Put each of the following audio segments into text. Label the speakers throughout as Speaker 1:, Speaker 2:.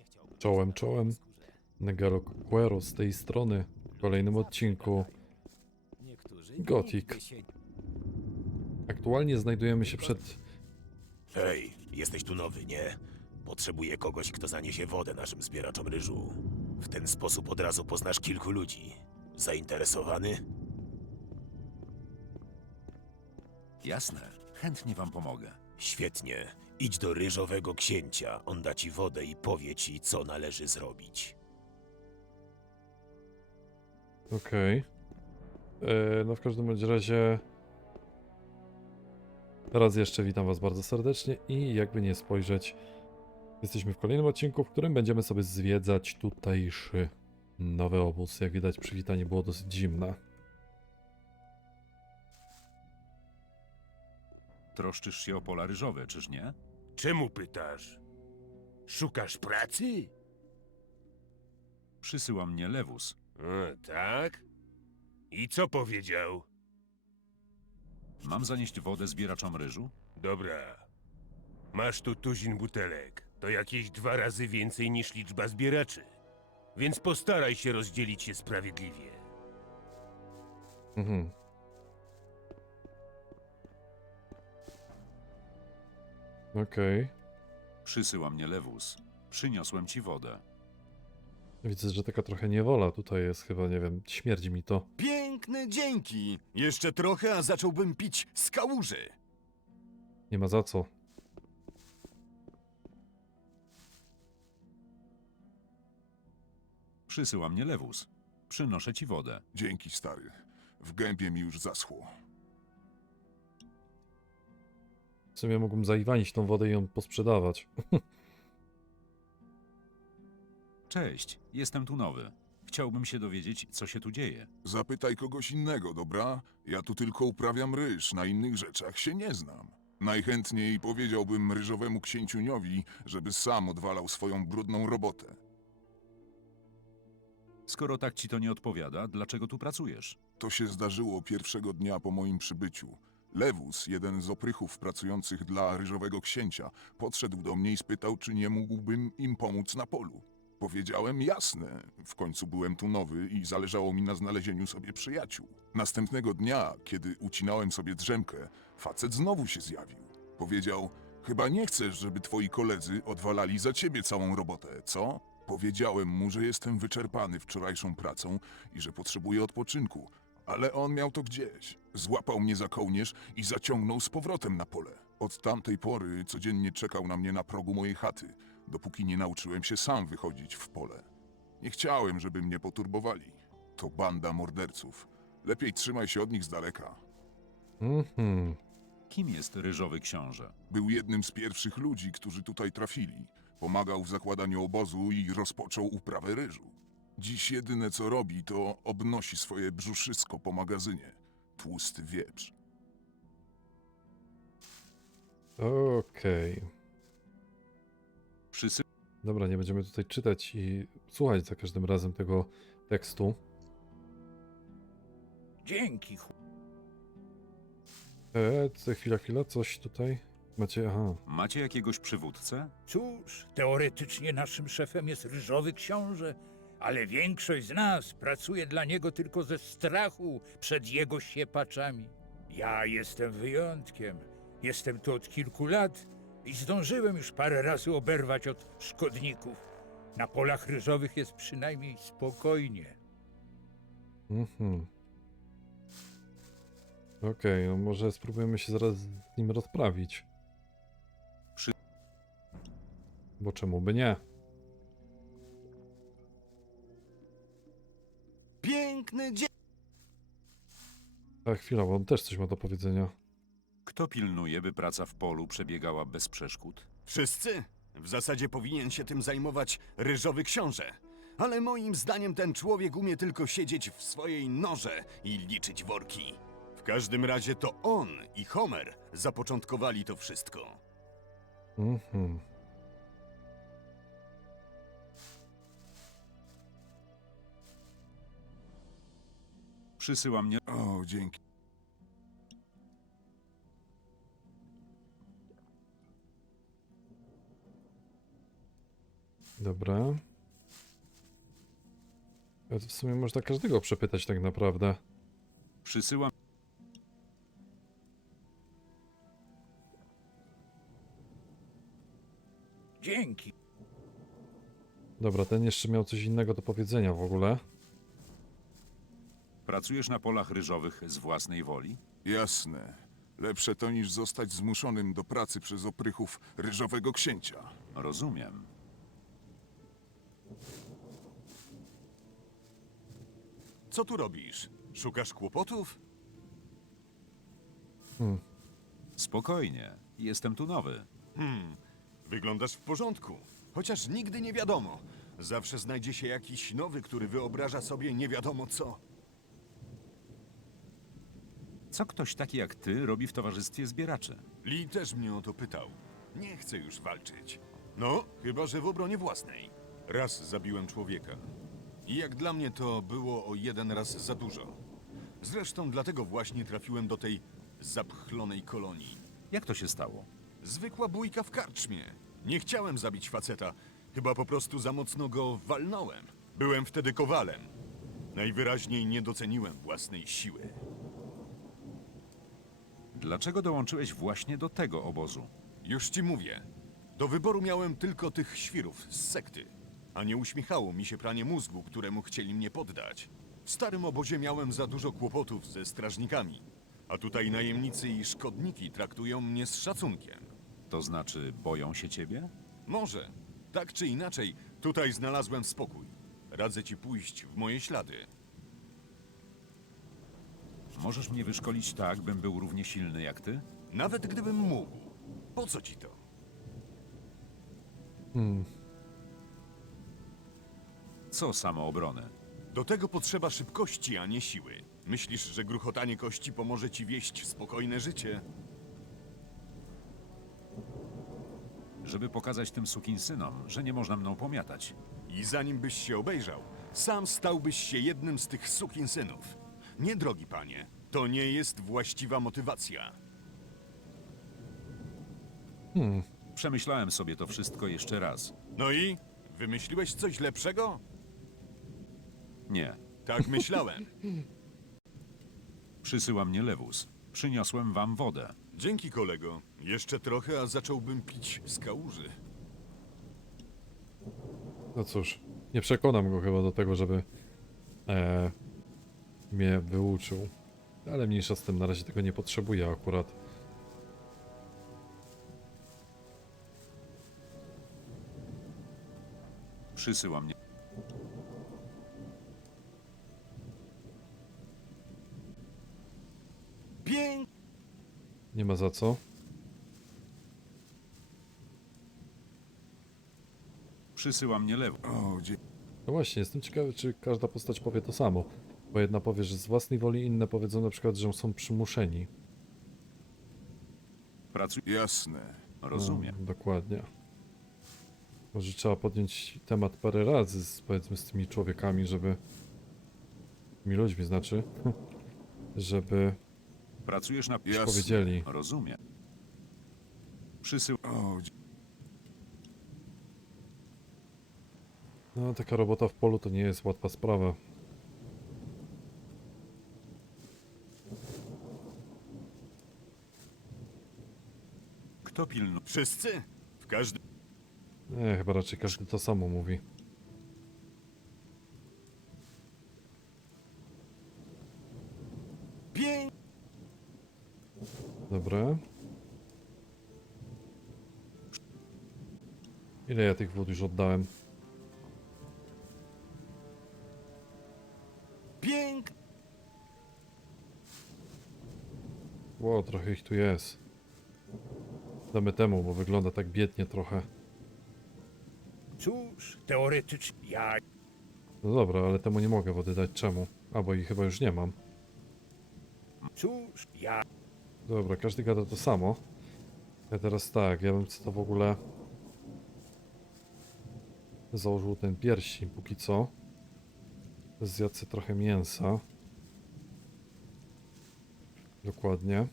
Speaker 1: Czołem, czołem. Negaloquero z tej strony. W kolejnym odcinku Gothic. Aktualnie znajdujemy się przed...
Speaker 2: Hej, jesteś tu nowy, nie? Potrzebuję kogoś, kto zaniesie wodę naszym zbieraczom ryżu. W ten sposób od razu poznasz kilku ludzi. Zainteresowany?
Speaker 3: Jasne, chętnie wam pomogę.
Speaker 2: Świetnie. Idź do ryżowego księcia. On da ci wodę i powie ci, co należy zrobić.
Speaker 1: Okej. No w każdym bądź razie... Raz jeszcze witam was bardzo serdecznie i jakby nie spojrzeć, jesteśmy w kolejnym odcinku, w którym będziemy sobie zwiedzać tutejszy nowy obóz. Jak widać, przywitanie było dosyć zimne.
Speaker 3: Troszczysz się o pola ryżowe, czyż nie?
Speaker 2: Czemu pytasz? Szukasz pracy?
Speaker 3: Przysyła mnie Lewus.
Speaker 2: Tak? I co powiedział?
Speaker 3: Mam zanieść wodę zbieraczom ryżu?
Speaker 2: Dobra. Masz tu tuzin butelek. To jakieś 2 razy więcej niż liczba zbieraczy. Więc postaraj się rozdzielić się sprawiedliwie.
Speaker 1: Mhm. Okej.
Speaker 3: Przysyła mnie Lewus. Przyniosłem ci wodę.
Speaker 1: Widzę, że taka trochę niewola tutaj jest chyba, nie wiem, śmierdzi mi to.
Speaker 4: Piękne dzięki! Jeszcze trochę, a zacząłbym pić z kałuży.
Speaker 1: Nie ma za co.
Speaker 3: Przysyła mnie Lewus. Przynoszę ci wodę.
Speaker 5: Dzięki, stary. W gębie mi już zaschło.
Speaker 1: W sumie mógłbym zaiwanić tą wodę i ją posprzedawać.
Speaker 3: Cześć, jestem tu nowy. Chciałbym się dowiedzieć, co się tu dzieje.
Speaker 5: Zapytaj kogoś innego, dobra? Ja tu tylko uprawiam ryż, na innych rzeczach się nie znam. Najchętniej powiedziałbym ryżowemu księciuniowi, żeby sam odwalał swoją brudną robotę.
Speaker 3: Skoro tak ci to nie odpowiada, dlaczego tu pracujesz?
Speaker 5: To się zdarzyło pierwszego dnia po moim przybyciu. Lewus, jeden z oprychów pracujących dla ryżowego księcia, podszedł do mnie i spytał, czy nie mógłbym im pomóc na polu. Powiedziałem jasne, w końcu byłem tu nowy i zależało mi na znalezieniu sobie przyjaciół. Następnego dnia, kiedy ucinałem sobie drzemkę, facet znowu się zjawił. Powiedział, chyba nie chcesz, żeby twoi koledzy odwalali za ciebie całą robotę, co? Powiedziałem mu, że jestem wyczerpany wczorajszą pracą i że potrzebuję odpoczynku, ale on miał to gdzieś. Złapał mnie za kołnierz i zaciągnął z powrotem na pole. Od tamtej pory codziennie czekał na mnie na progu mojej chaty, dopóki nie nauczyłem się sam wychodzić w pole. Nie chciałem, żeby mnie poturbowali. To banda morderców. Lepiej trzymaj się od nich z daleka.
Speaker 1: Mhm.
Speaker 3: Kim jest ryżowy książę?
Speaker 5: Był jednym z pierwszych ludzi, którzy tutaj trafili. Pomagał w zakładaniu obozu i rozpoczął uprawę ryżu. Dziś jedyne co robi, to obnosi swoje brzuszysko po magazynie. Tłusty wieprz.
Speaker 1: Okej.
Speaker 3: Przysy...
Speaker 1: Dobra, nie będziemy tutaj czytać i słuchać za każdym razem tego tekstu.
Speaker 6: Dzięki.
Speaker 1: Chwila, coś tutaj macie, aha.
Speaker 3: Macie jakiegoś przywódcę?
Speaker 6: Cóż, teoretycznie naszym szefem jest ryżowy książę, ale większość z nas pracuje dla niego tylko ze strachu przed jego siepaczami. Ja jestem wyjątkiem. Jestem tu od kilku lat i zdążyłem już parę razy oberwać od szkodników. Na polach ryżowych jest przynajmniej spokojnie.
Speaker 1: Mhm. Okej, no może spróbujemy się zaraz z nim rozprawić.
Speaker 3: Przy-
Speaker 1: Bo czemu by nie?
Speaker 4: Piękne dzięki!
Speaker 1: A chwila, bo on też coś ma do powiedzenia.
Speaker 3: Kto pilnuje, by praca w polu przebiegała bez przeszkód?
Speaker 4: Wszyscy? W zasadzie powinien się tym zajmować ryżowy książę. Ale moim zdaniem ten człowiek umie tylko siedzieć w swojej norze i liczyć worki. W każdym razie to on i Homer zapoczątkowali to wszystko.
Speaker 1: Mhm.
Speaker 3: Przysyła mnie...
Speaker 5: O, dzięki.
Speaker 1: Dobra. Ale to w sumie można każdego przepytać tak naprawdę.
Speaker 3: Przysyłam.
Speaker 6: Dzięki.
Speaker 1: Dobra, ten jeszcze miał coś innego do powiedzenia w ogóle.
Speaker 3: Pracujesz na polach ryżowych z własnej woli?
Speaker 5: Jasne. Lepsze to niż zostać zmuszonym do pracy przez oprychów ryżowego księcia.
Speaker 3: Rozumiem.
Speaker 4: Co tu robisz? Szukasz kłopotów?
Speaker 3: Spokojnie. Jestem tu nowy.
Speaker 4: Wyglądasz w porządku. Chociaż nigdy nie wiadomo. Zawsze znajdzie się jakiś nowy, który wyobraża sobie nie wiadomo co.
Speaker 3: Co ktoś taki jak ty robi w towarzystwie zbieraczy?
Speaker 4: Lee też mnie o to pytał. Nie chcę już walczyć. No, chyba że w obronie własnej. Raz zabiłem człowieka. I jak dla mnie to było o jeden raz za dużo. Zresztą dlatego właśnie trafiłem do tej zapchlonej kolonii.
Speaker 3: Jak to się stało?
Speaker 4: Zwykła bójka w karczmie. Nie chciałem zabić faceta. Chyba po prostu za mocno go walnąłem. Byłem wtedy kowalem. Najwyraźniej nie doceniłem własnej siły.
Speaker 3: Dlaczego dołączyłeś właśnie do tego obozu?
Speaker 4: Już ci mówię. Do wyboru miałem tylko tych świrów z sekty. A nie uśmiechało mi się pranie mózgu, któremu chcieli mnie poddać. W starym obozie miałem za dużo kłopotów ze strażnikami. A tutaj najemnicy i szkodniki traktują mnie z szacunkiem.
Speaker 3: To znaczy, boją się ciebie?
Speaker 4: Może. Tak czy inaczej, tutaj znalazłem spokój. Radzę ci pójść w moje ślady.
Speaker 3: Możesz mnie wyszkolić tak, bym był równie silny jak ty?
Speaker 4: Nawet gdybym mógł. Po co ci to?
Speaker 3: Co samoobrony?
Speaker 4: Do tego potrzeba szybkości, a nie siły. Myślisz, że gruchotanie kości pomoże ci wieść spokojne życie?
Speaker 3: Żeby pokazać tym sukinsynom, że nie można mną pomiatać.
Speaker 4: I zanim byś się obejrzał, sam stałbyś się jednym z tych sukinsynów. Nie, drogi panie, to nie jest właściwa motywacja.
Speaker 3: Przemyślałem sobie to wszystko jeszcze raz.
Speaker 4: No i? Wymyśliłeś coś lepszego?
Speaker 3: Nie.
Speaker 4: Tak myślałem.
Speaker 3: Przysyła mnie lewus. Przyniosłem wam wodę.
Speaker 4: Dzięki, kolego. Jeszcze trochę, a zacząłbym pić z kałuży.
Speaker 1: No cóż, nie przekonam go chyba do tego, żeby mnie wyuczył. Ale mniejsza z tym, na razie tego nie potrzebuję akurat.
Speaker 3: Przysyła mnie.
Speaker 4: Pięk!
Speaker 1: Nie ma za co.
Speaker 3: Przysyła mnie lewus.
Speaker 5: O,
Speaker 1: No właśnie, jestem ciekawy, czy każda postać powie to samo. Bo jedna powie, że z własnej woli, inne powiedzą na przykład, że są przymuszeni.
Speaker 3: Pracuj.
Speaker 5: jasne.
Speaker 3: Rozumiem.
Speaker 1: No, dokładnie. Może trzeba podjąć temat parę razy, powiedzmy, z tymi człowiekami, żeby... tymi ludźmi, znaczy. żeby
Speaker 3: Pracujesz na.
Speaker 5: Jasne.
Speaker 1: powiedzieli.
Speaker 3: Rozumiem. Przysyła.
Speaker 5: O,
Speaker 1: No, taka robota w polu to nie jest łatwa sprawa.
Speaker 3: Kto pilnuje?
Speaker 4: Wszyscy? W każdym...
Speaker 1: Nie, chyba raczej każdy to samo mówi.
Speaker 4: Pięk!
Speaker 1: Dobra. Ile ja tych wód już oddałem?
Speaker 4: Pięk!
Speaker 1: Ło, trochę ich tu jest. Damy temu, bo wygląda tak biednie trochę.
Speaker 6: Cóż, teoretycznie ja
Speaker 1: No dobra, ale temu nie mogę wody dać. Czemu? A, bo ich chyba już nie mam.
Speaker 6: Cóż, ja
Speaker 1: Dobra, każdy gada to samo. Ja teraz tak, ja bym co to w ogóle założył ten pierścień póki co. Zjadł sobie trochę mięsa. Dokładnie.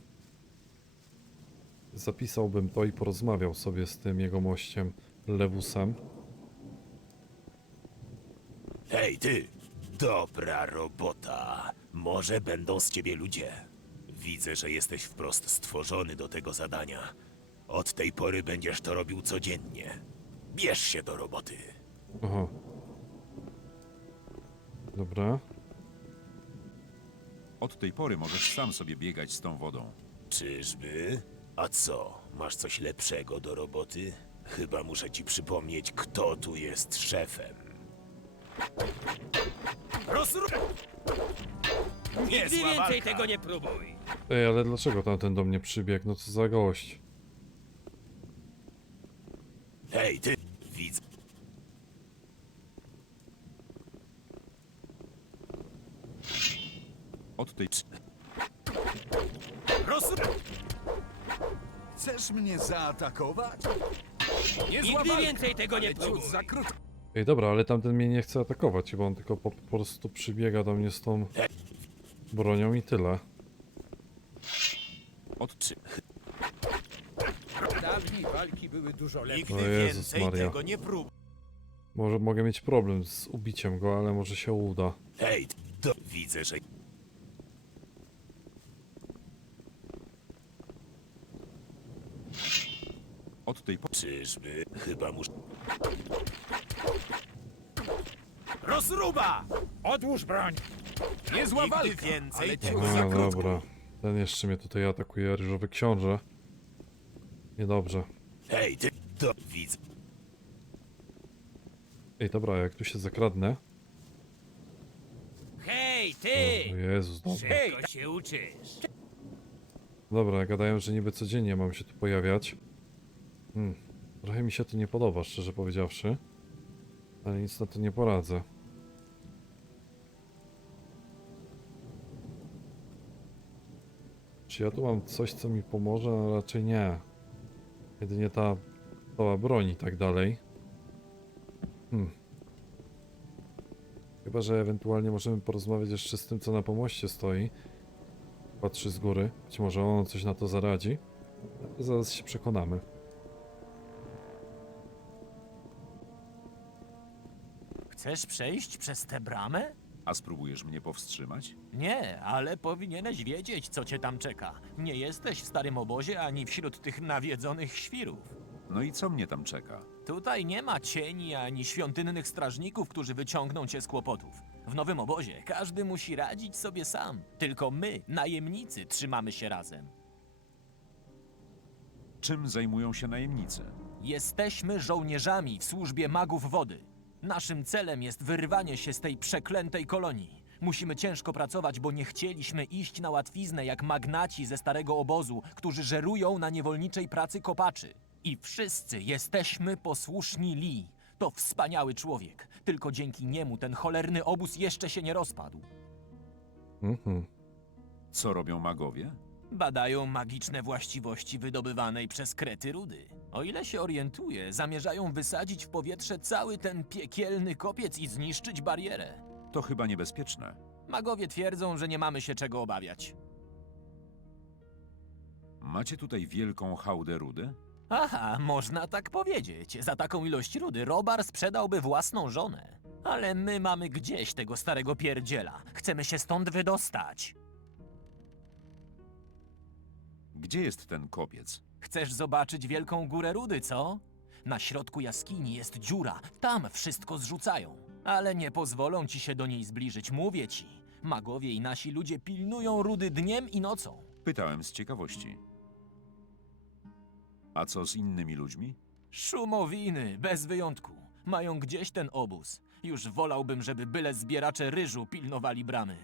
Speaker 1: Zapisałbym to i porozmawiał sobie z tym jego mościem Lewusem.
Speaker 2: Hej, ty! Dobra robota. Może będą z ciebie ludzie. Widzę, że jesteś wprost stworzony do tego zadania. Od tej pory będziesz to robił codziennie. Bierz się do roboty.
Speaker 1: Aha. Dobra.
Speaker 3: Od tej pory możesz sam sobie biegać z tą wodą.
Speaker 2: Czyżby? A co, masz coś lepszego do roboty? Chyba muszę ci przypomnieć, kto tu jest szefem.
Speaker 7: Nigdy więcej tego nie próbuj.
Speaker 1: Ej, ale dlaczego tamten do mnie przybiegł? No co za gość.
Speaker 2: Hej, ty! Widzę.
Speaker 3: Od tej...
Speaker 4: Chcesz mnie zaatakować?
Speaker 7: Nigdy więcej tego nie próbuj.
Speaker 1: Ej, dobra, ale tamten mnie nie chce atakować, bo on tylko po prostu przybiega do mnie z tą bronią i tyle.
Speaker 3: Od...
Speaker 6: Dawniej walki były dużo lepsze.
Speaker 1: O Jezus Maria.
Speaker 2: nie próbuj.
Speaker 1: Może mogę mieć problem z ubiciem go, ale może się uda.
Speaker 2: Hej, to widzę, że...
Speaker 3: Od tej pory...
Speaker 2: Czyżby? Chyba muszę... Rozruba!
Speaker 6: Odłóż broń!
Speaker 4: Niezła walka,
Speaker 2: więcej
Speaker 4: ale
Speaker 2: tego
Speaker 4: ciut za
Speaker 1: No
Speaker 4: krótko.
Speaker 1: dobra. Ten jeszcze mnie tutaj atakuje, ryżowy książę. Niedobrze.
Speaker 2: Hej, ty! To widzę.
Speaker 1: Ej, dobra, jak tu się zakradnę...
Speaker 7: Hej, ty!
Speaker 1: O Jezus, dobra.
Speaker 7: Czego się uczysz?
Speaker 1: Dobra, gadają, że niby codziennie mam się tu pojawiać. Trochę mi się to nie podoba, szczerze powiedziawszy. Ale nic na to nie poradzę. Czy ja tu mam coś, co mi pomoże? No raczej nie. Jedynie ta cała broń i tak dalej. Chyba, że ewentualnie możemy porozmawiać jeszcze z tym, co na pomoście stoi. Patrzy z góry. Być może on coś na to zaradzi. Zaraz się przekonamy.
Speaker 8: Chcesz przejść przez tę bramę?
Speaker 3: A spróbujesz mnie powstrzymać?
Speaker 8: Nie, ale powinieneś wiedzieć, co cię tam czeka. Nie jesteś w starym obozie ani wśród tych nawiedzonych świrów.
Speaker 3: No i co mnie tam czeka?
Speaker 8: Tutaj nie ma cieni ani świątynnych strażników, którzy wyciągną cię z kłopotów. W nowym obozie każdy musi radzić sobie sam. Tylko my, najemnicy, trzymamy się razem.
Speaker 3: Czym zajmują się najemnicy?
Speaker 8: Jesteśmy żołnierzami w służbie magów wody. Naszym celem jest wyrwanie się z tej przeklętej kolonii. Musimy ciężko pracować, bo nie chcieliśmy iść na łatwiznę jak magnaci ze starego obozu, którzy żerują na niewolniczej pracy kopaczy. I wszyscy jesteśmy posłuszni Lee. To wspaniały człowiek. Tylko dzięki niemu ten cholerny obóz jeszcze się nie rozpadł.
Speaker 3: Co robią magowie?
Speaker 8: Badają magiczne właściwości wydobywanej przez krety rudy. O ile się orientuję, zamierzają wysadzić w powietrze cały ten piekielny kopiec i zniszczyć barierę.
Speaker 3: To chyba niebezpieczne.
Speaker 8: Magowie twierdzą, że nie mamy się czego obawiać.
Speaker 3: Macie tutaj wielką hałdę rudy?
Speaker 8: Aha, można tak powiedzieć. Za taką ilość rudy Robar sprzedałby własną żonę. Ale my mamy gdzieś tego starego pierdziela. Chcemy się stąd wydostać.
Speaker 3: Gdzie jest ten kopiec?
Speaker 8: Chcesz zobaczyć wielką górę rudy, co? Na środku jaskini jest dziura. Tam wszystko zrzucają. Ale nie pozwolą ci się do niej zbliżyć, mówię ci. Magowie i nasi ludzie pilnują rudy dniem i nocą.
Speaker 3: Pytałem z ciekawości. A co z innymi ludźmi?
Speaker 8: Szumowiny, bez wyjątku. Mają gdzieś ten obóz. Już wolałbym, żeby byle zbieracze ryżu pilnowali bramy.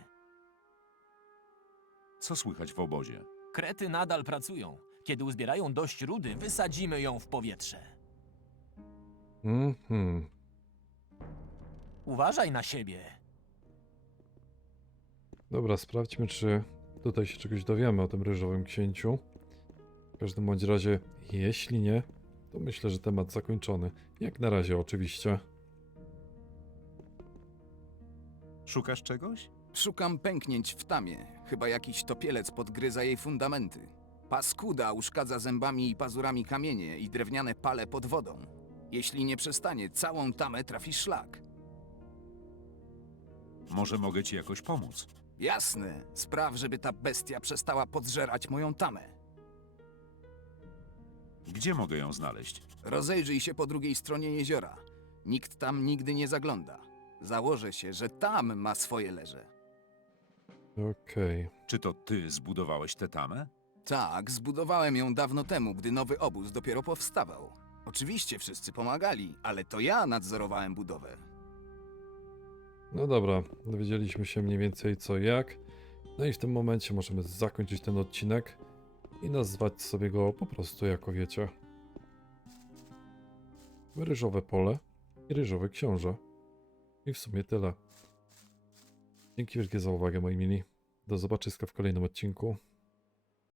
Speaker 3: Co słychać w obozie?
Speaker 8: Krety nadal pracują. Kiedy uzbierają dość rudy, wysadzimy ją w powietrze. Uważaj na siebie.
Speaker 1: Dobra, sprawdźmy, czy tutaj się czegoś dowiemy o tym ryżowym księciu. W każdym bądź razie, jeśli nie, to myślę, że temat zakończony. Jak na razie, oczywiście.
Speaker 3: Szukasz czegoś?
Speaker 9: Szukam pęknięć w tamie. Chyba jakiś topielec podgryza jej fundamenty. Paskuda uszkadza zębami i pazurami kamienie i drewniane pale pod wodą. Jeśli nie przestanie, całą tamę trafi szlak.
Speaker 3: Może mogę ci jakoś pomóc.
Speaker 9: Jasne, spraw, żeby ta bestia przestała podżerać moją tamę.
Speaker 3: Gdzie mogę ją znaleźć?
Speaker 9: Rozejrzyj się po drugiej stronie jeziora. Nikt tam nigdy nie zagląda. Założę się, że tam ma swoje leże.
Speaker 1: Okej.
Speaker 3: Czy to ty zbudowałeś tę tamę?
Speaker 9: Tak, zbudowałem ją dawno temu, gdy nowy obóz dopiero powstawał. Oczywiście wszyscy pomagali, ale to ja nadzorowałem budowę.
Speaker 1: No dobra, dowiedzieliśmy się mniej więcej co jak. No i w tym momencie możemy zakończyć ten odcinek i nazwać sobie go po prostu jako wiecie. Ryżowe pole i ryżowy książę. I w sumie tyle. Dzięki wielkie za uwagę, moi mili. Do zobaczyska w kolejnym odcinku.